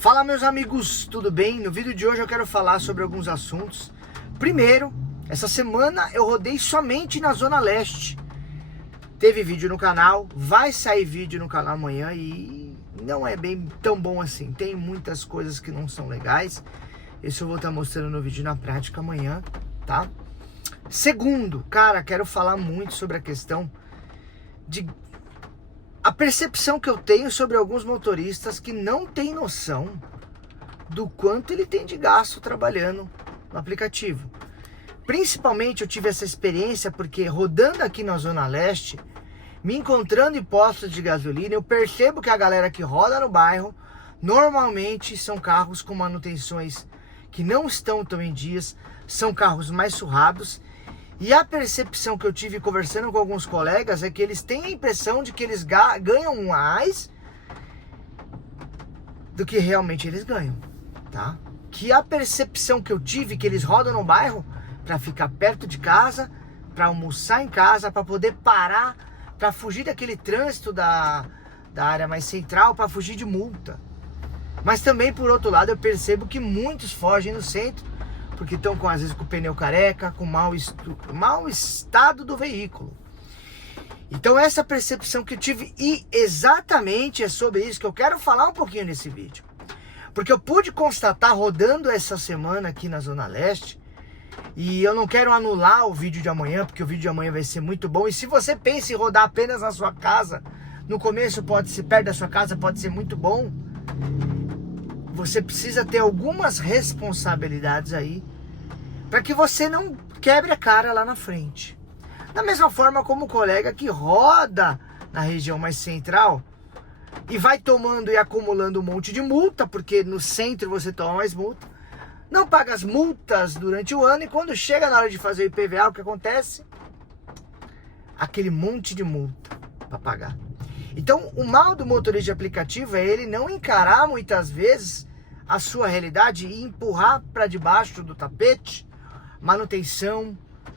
Fala, meus amigos, tudo bem? No vídeo de hoje eu quero falar sobre alguns assuntos. Primeiro, essa semana eu rodei somente na Zona Leste. Teve vídeo no canal, vai sair vídeo no canal amanhã e não é bem tão bom assim. Tem muitas coisas que não são legais. Isso eu vou estar mostrando no vídeo na prática amanhã, tá? Segundo, cara, quero falar muito sobre a questão de a percepção que eu tenho sobre alguns motoristas que não têm noção do quanto ele tem de gasto trabalhando no aplicativo. Principalmente eu tive essa experiência porque rodando aqui na Zona Leste, me encontrando em postos de gasolina, eu percebo que a galera que roda no bairro normalmente são carros com manutenções que não estão tão em dias, são carros mais surrados. E a percepção que eu tive conversando com alguns colegas é que eles têm a impressão de que eles ganham mais do que realmente eles ganham, tá? Que a percepção que eu tive que eles rodam no bairro para ficar perto de casa, para almoçar em casa, para poder parar, para fugir daquele trânsito da área mais central, para fugir de multa. Mas também, por outro lado, eu percebo que muitos fogem no centro porque estão às vezes com o pneu careca, com mau estado do veículo. Então essa percepção que eu tive, e exatamente é sobre isso que eu quero falar um pouquinho nesse vídeo. Porque eu pude constatar rodando essa semana aqui na Zona Leste, e eu não quero anular o vídeo de amanhã, porque o vídeo de amanhã vai ser muito bom. E se você pensa em rodar apenas na sua casa, no começo pode ser perto da sua casa, pode ser muito bom. Você precisa ter algumas responsabilidades aí para que você não quebre a cara lá na frente. Da mesma forma como o colega que roda na região mais central e vai tomando e acumulando um monte de multa, porque no centro você toma mais multa, não paga as multas durante o ano e quando chega na hora de fazer o IPVA, o que acontece? Aquele monte de multa para pagar. Então, o mal do motorista de aplicativo é ele não encarar muitas vezes a sua realidade e empurrar para debaixo do tapete manutenção,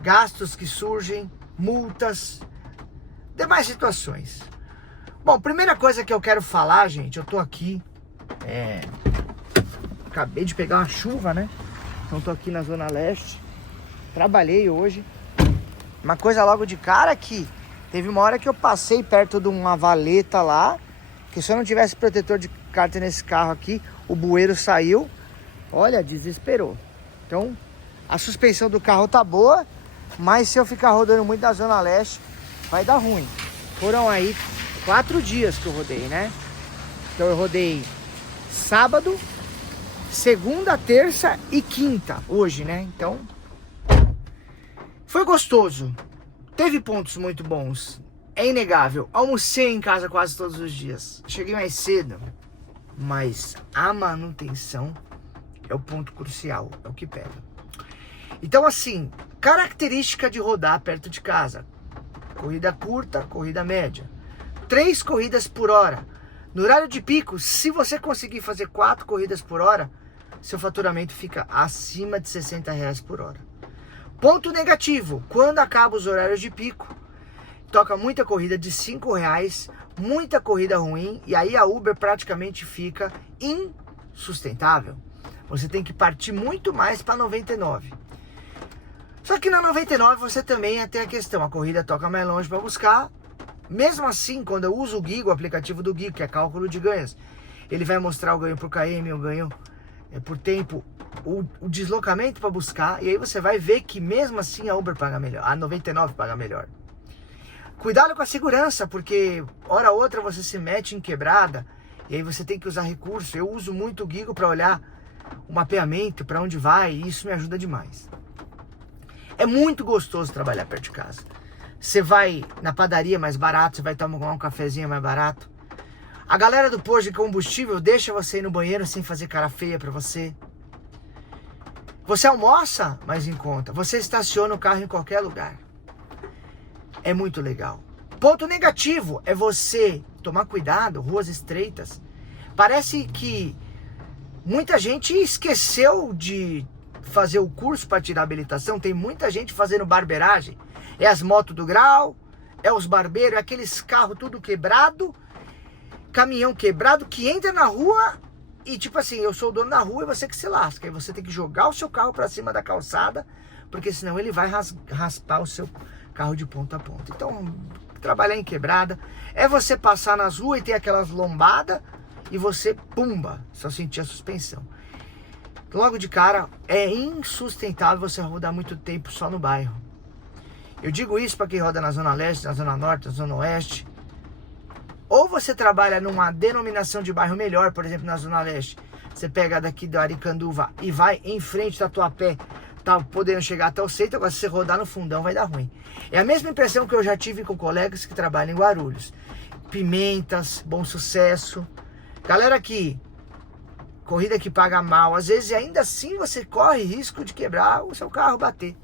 gastos que surgem, multas, demais situações. Bom, primeira coisa que eu quero falar, gente, eu tô aqui, acabei de pegar uma chuva, né? Então tô aqui na Zona Leste, trabalhei hoje. Uma coisa logo de cara aqui, teve uma hora que eu passei perto de uma valeta lá, que se eu não tivesse protetor de cárter nesse carro aqui, o bueiro saiu, olha, desesperou. Então, a suspensão do carro tá boa, mas se eu ficar rodando muito na Zona Leste, vai dar ruim. Foram aí 4 dias que eu rodei, né? Então eu rodei sábado, segunda, terça e quinta, hoje, né? Então, foi gostoso. Teve pontos muito bons, é inegável. Almocei em casa quase todos os dias. Cheguei mais cedo, mas a manutenção é o ponto crucial, é o que pega. Então assim, característica de rodar perto de casa: corrida curta, corrida média, 3 corridas por hora. No horário de pico, se você conseguir fazer 4 corridas por hora, seu faturamento fica acima de R$60 por hora. Ponto negativo: quando acaba os horários de pico, toca muita corrida de R$5, muita corrida ruim, e aí a Uber praticamente fica insustentável. Você tem que partir muito mais para 99. Só que na 99 você também tem a questão, a corrida toca mais longe para buscar. Mesmo assim, quando eu uso o Gui, o aplicativo do Gui, que é cálculo de ganhos, ele vai mostrar o ganho por km, o ganho por tempo, o deslocamento para buscar, e aí você vai ver que mesmo assim a Uber paga melhor, a 99 paga melhor. Cuidado com a segurança, porque hora ou outra você se mete em quebrada e aí você tem que usar recurso. Eu uso muito o Gigo para olhar o mapeamento, para onde vai, e isso me ajuda demais. É muito gostoso trabalhar perto de casa. Você vai na padaria mais barato, você vai tomar um cafezinho mais barato. A galera do posto de combustível deixa você ir no banheiro sem fazer cara feia para você. Você almoça mais em conta. Você estaciona o carro em qualquer lugar. É muito legal. Ponto negativo é você tomar cuidado, ruas estreitas. Parece que muita gente esqueceu de fazer o curso para tirar habilitação. Tem muita gente fazendo barbeiragem. É as motos do grau, é os barbeiros, é aqueles carros tudo quebrado, caminhão quebrado, que entra na rua E tipo assim, eu sou o dono da rua e você que se lasca. Aí você tem que jogar o seu carro pra cima da calçada, porque senão ele vai raspar o seu carro de ponta a ponta. Então, trabalhar em quebrada é você passar nas ruas e ter aquelas lombadas e você, pumba, só sentir a suspensão. Logo de cara, é insustentável você rodar muito tempo só no bairro. Eu digo isso para quem roda na Zona Leste, na Zona Norte, na Zona Oeste. Ou você trabalha numa denominação de bairro melhor, por exemplo, na Zona Leste. Você pega daqui do Aricanduva e vai em frente da Tatuapé, tá podendo chegar até o centro. Agora, se você rodar no fundão, vai dar ruim. É a mesma impressão que eu já tive com colegas que trabalham em Guarulhos. Pimentas, Bom Sucesso. Galera aqui, corrida que paga mal. Às vezes, ainda assim, você corre risco de quebrar o seu carro, bater.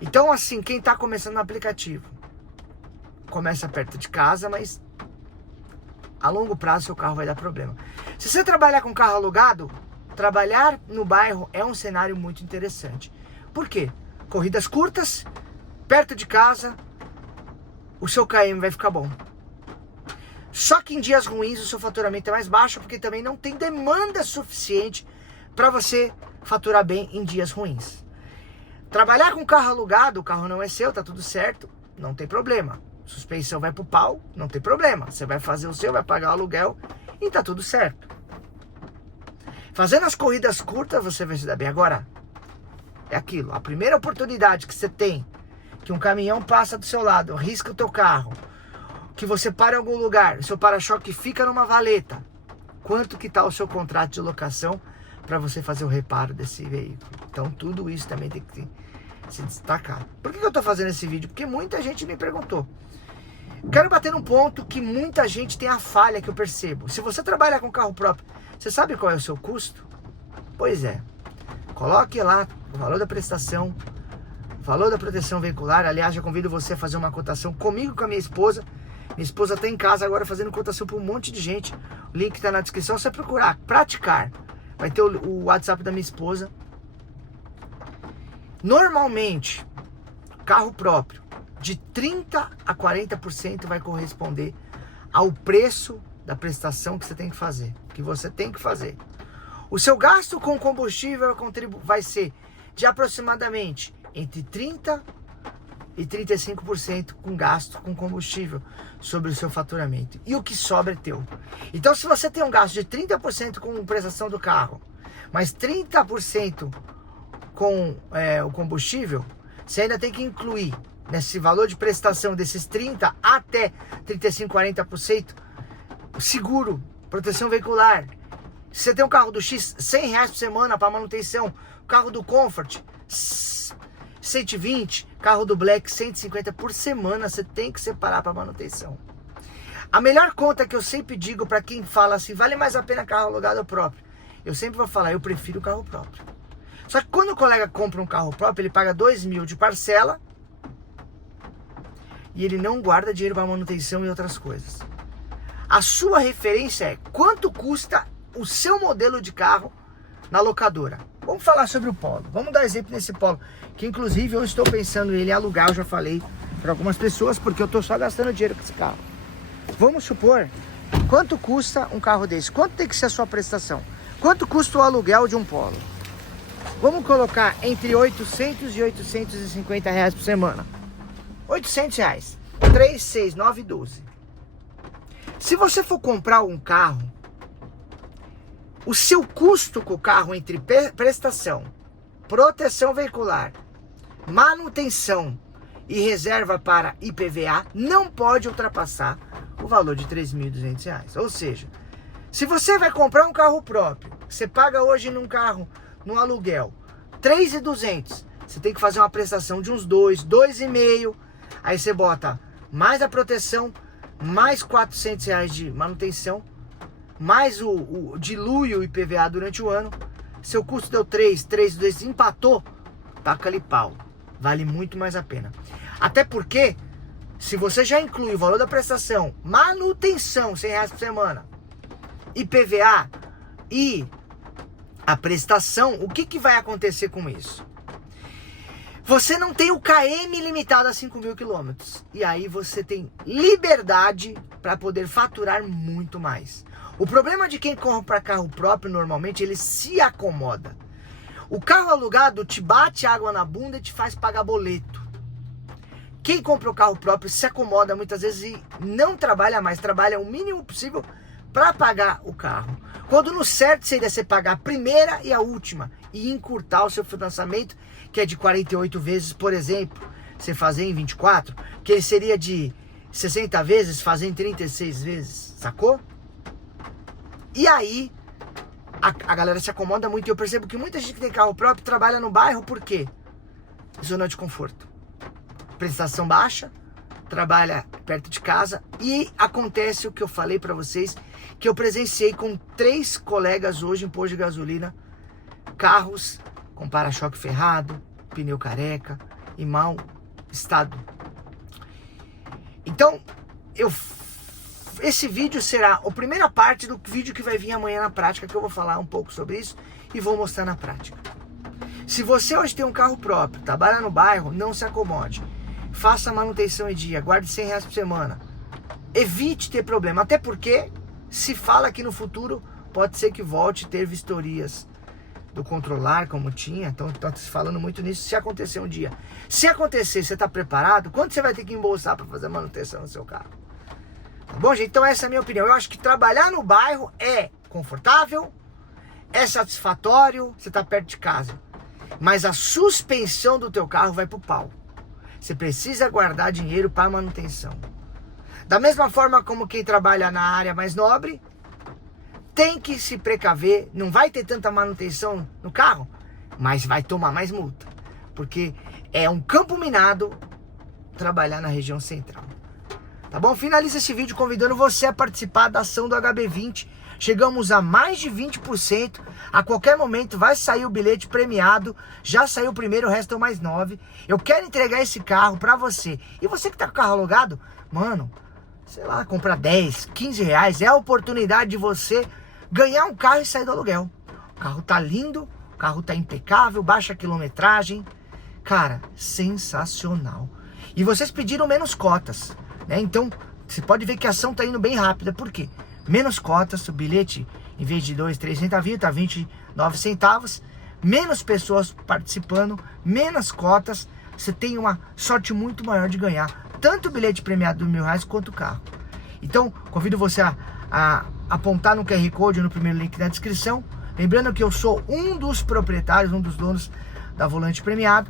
Então, assim, quem tá começando no aplicativo, começa perto de casa, mas a longo prazo seu carro vai dar problema. Se você trabalhar com carro alugado, trabalhar no bairro é um cenário muito interessante. Por quê? Corridas curtas, perto de casa, o seu KM vai ficar bom. Só que em dias ruins o seu faturamento é mais baixo, porque também não tem demanda suficiente para você faturar bem em dias ruins. Trabalhar com carro alugado, o carro não é seu, tá tudo certo, não tem problema. Suspensão vai pro pau, não tem problema. Você vai fazer o seu, vai pagar o aluguel e tá tudo certo. Fazendo as corridas curtas, você vai se dar bem. Agora, é aquilo. A primeira oportunidade que você tem, que um caminhão passa do seu lado, risca o teu carro, que você para em algum lugar, o seu para-choque fica numa valeta. Quanto que tá o seu contrato de locação para você fazer o reparo desse veículo? Então, tudo isso também tem que se destacar. Por que eu tô fazendo esse vídeo? Porque muita gente me perguntou. Quero bater num ponto que muita gente tem a falha que eu percebo. Se você trabalhar com carro próprio, você sabe qual é o seu custo? Pois é. Coloque lá o valor da prestação, o valor da proteção veicular. Aliás, já convido você a fazer uma cotação comigo e com a minha esposa. Minha esposa está em casa agora fazendo cotação para um monte de gente. O link está na descrição. É só procurar, praticar. Vai ter o WhatsApp da minha esposa. Normalmente, carro próprio, de 30% a 40% vai corresponder ao preço da prestação que você tem que fazer. Que você tem que fazer. O seu gasto com combustível vai ser de aproximadamente entre 30% e 35% com gasto com combustível sobre o seu faturamento. E o que sobra é teu. Então, se você tem um gasto de 30% com prestação do carro, mas 30% com o combustível, você ainda tem que incluir nesse valor de prestação desses 30% até 35%, 40%, seguro, proteção veicular. Se você tem um carro do X, R$100 por semana para manutenção, carro do Comfort, 120, carro do Black, 150 por semana, você tem que separar para manutenção. A melhor conta que eu sempre digo para quem fala assim, vale mais a pena carro alugado ou próprio? Eu sempre vou falar, eu prefiro carro próprio. Só que quando o colega compra um carro próprio, ele paga 2.000 de parcela e ele não guarda dinheiro para manutenção e outras coisas. A sua referência é quanto custa o seu modelo de carro na locadora. Vamos falar sobre o Polo. Vamos dar exemplo nesse Polo, que inclusive eu estou pensando ele alugar, eu já falei para algumas pessoas, porque eu estou só gastando dinheiro com esse carro. Vamos supor, quanto custa um carro desse? Quanto tem que ser a sua prestação? Quanto custa o aluguel de um Polo? Vamos colocar entre 800 e 850 reais por semana. 800 reais. 3, 6, 9, 12. Se você for comprar um carro, o seu custo com o carro entre prestação, proteção veicular, manutenção e reserva para IPVA não pode ultrapassar o valor de R$3.200. Ou seja, se você vai comprar um carro próprio, você paga hoje num carro, no aluguel, R$3.200, você tem que fazer uma prestação de uns 2,5, aí você bota mais a proteção, mais R$400 reais de manutenção, mais o dilui o IPVA durante o ano, seu custo deu 3,2, empatou, taca ali pau, vale muito mais a pena. Até porque, se você já inclui o valor da prestação, manutenção, R$100 por semana, IPVA e a prestação, o que vai acontecer com isso? Você não tem o KM limitado a 5.000 quilômetros. E aí você tem liberdade para poder faturar muito mais. O problema de quem compra carro próprio, normalmente, ele se acomoda. O carro alugado te bate água na bunda e te faz pagar boleto. Quem compra o carro próprio se acomoda muitas vezes e não trabalha mais, trabalha o mínimo possível para pagar o carro. Quando no certo seria você pagar a primeira e a última e encurtar o seu financiamento, que é de 48 vezes, por exemplo, você fazer em 24, que ele seria de 60 vezes, fazer em 36 vezes, sacou? E aí, a galera se acomoda muito. E eu percebo que muita gente que tem carro próprio trabalha no bairro, por quê? Zona de conforto. Prestação baixa, trabalha perto de casa. E acontece o que eu falei pra vocês, que eu presenciei com 3 colegas hoje em posto de gasolina. Carros com para-choque ferrado, pneu careca e mau estado. Então, esse vídeo será a primeira parte do vídeo que vai vir amanhã na prática, que eu vou falar um pouco sobre isso e vou mostrar na prática. Se você hoje tem um carro próprio, trabalha no bairro, não se acomode. Faça manutenção em dia, guarde R$100 por semana. Evite ter problema, até porque se fala que no futuro pode ser que volte a ter vistorias do controlar, como tinha. Então tá se falando muito nisso, se acontecer um dia. Se acontecer, você está preparado? Quanto você vai ter que embolsar para fazer a manutenção no seu carro? Tá bom, gente? Então essa é a minha opinião. Eu acho que trabalhar no bairro é confortável, é satisfatório, você está perto de casa. Mas a suspensão do teu carro vai pro pau. Você precisa guardar dinheiro para manutenção. Da mesma forma como quem trabalha na área mais nobre, tem que se precaver. Não vai ter tanta manutenção no carro, mas vai tomar mais multa. Porque é um campo minado trabalhar na região central. Tá bom? Finaliza esse vídeo convidando você a participar da ação do HB20. Chegamos a mais de 20%. A qualquer momento vai sair o bilhete premiado. Já saiu o primeiro, restam mais 9. Eu quero entregar esse carro pra você. E você que tá com o carro alugado, mano, sei lá, compra 10, 15 reais. É a oportunidade de você ganhar um carro e sair do aluguel. O carro tá lindo, o carro tá impecável, baixa quilometragem. Cara, sensacional. E vocês pediram menos cotas, né? Então, você pode ver que a ação tá indo bem rápida. Por quê? Menos cotas, o bilhete, em vez de 2, 3 centavinhos, tá 29 centavos. Menos pessoas participando, menos cotas. Você tem uma sorte muito maior de ganhar tanto o bilhete premiado de R$1.000 quanto o carro. Então, convido você a apontar no QR Code ou no primeiro link da descrição. Lembrando que eu sou um dos proprietários, um dos donos da Volante Premiado.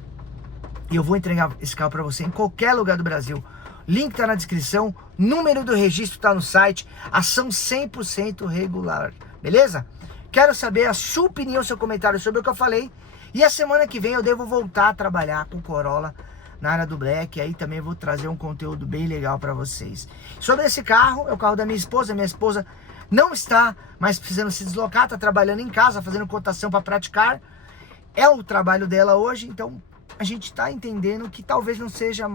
E eu vou entregar esse carro para você em qualquer lugar do Brasil. Link tá na descrição, número do registro tá no site, ação 100% regular, beleza? Quero saber a sua opinião, seu comentário sobre o que eu falei. E a semana que vem eu devo voltar a trabalhar com Corolla na área do Black. Aí também vou trazer um conteúdo bem legal para vocês. Sobre esse carro, é o carro da minha esposa. Minha esposa não está mais precisando se deslocar, tá trabalhando em casa, fazendo cotação para praticar. É o trabalho dela hoje, então a gente está entendendo que talvez não seja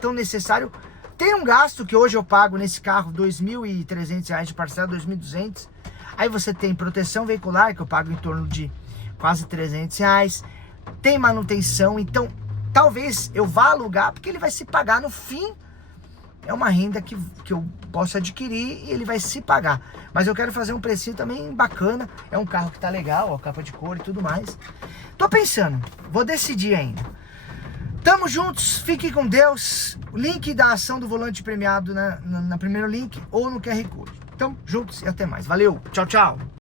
tão necessário. Tem um gasto que hoje eu pago nesse carro, R$2.300 de parcela, R$2.200. Aí você tem proteção veicular, que eu pago em torno de quase R$300. Tem manutenção, então talvez eu vá alugar, porque ele vai se pagar no fim. É uma renda que eu posso adquirir e ele vai se pagar. Mas eu quero fazer um precinho também bacana. É um carro que tá legal, ó, capa de couro e tudo mais. Tô pensando, vou decidir ainda. Tamo juntos, fiquem com Deus. O link da ação do volante premiado na primeiro link ou no QR Code. Tamo juntos e até mais. Valeu, tchau, tchau.